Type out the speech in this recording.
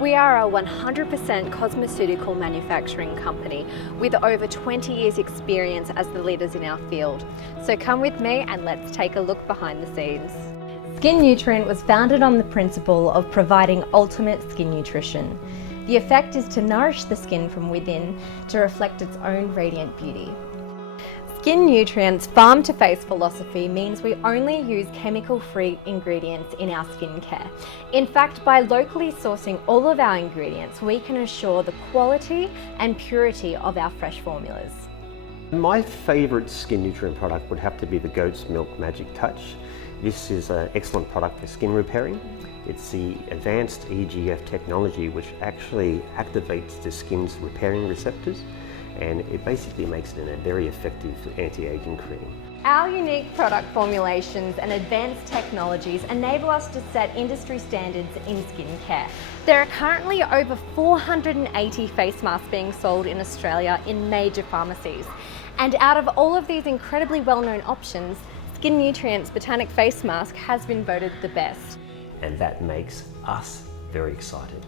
We are a 100% cosmeceutical manufacturing company with over 20 years experience as the leaders in our field. So come with me and let's take a look behind the scenes. Skin Nutrient was founded on the principle of providing ultimate skin nutrition. The effect is to nourish the skin from within to reflect its own radiant beauty. Skin Nutrient's farm-to-face philosophy means we only use chemical-free ingredients in our skincare. In fact, by locally sourcing all of our ingredients, we can assure the quality and purity of our fresh formulas. My favourite Skin Nutrient product would have to be the Goat's Milk Magic Touch. This is an excellent product for skin repairing. It's the advanced EGF technology which actually activates the skin's repairing receptors, and it basically makes it a very effective anti-aging cream. Our unique product formulations and advanced technologies enable us to set industry standards in skincare. There are currently over 480 face masks being sold in Australia in major pharmacies. And out of all of these incredibly well-known options, Skin Nutrient's Botanic Face Mask has been voted the best. And that makes us very excited.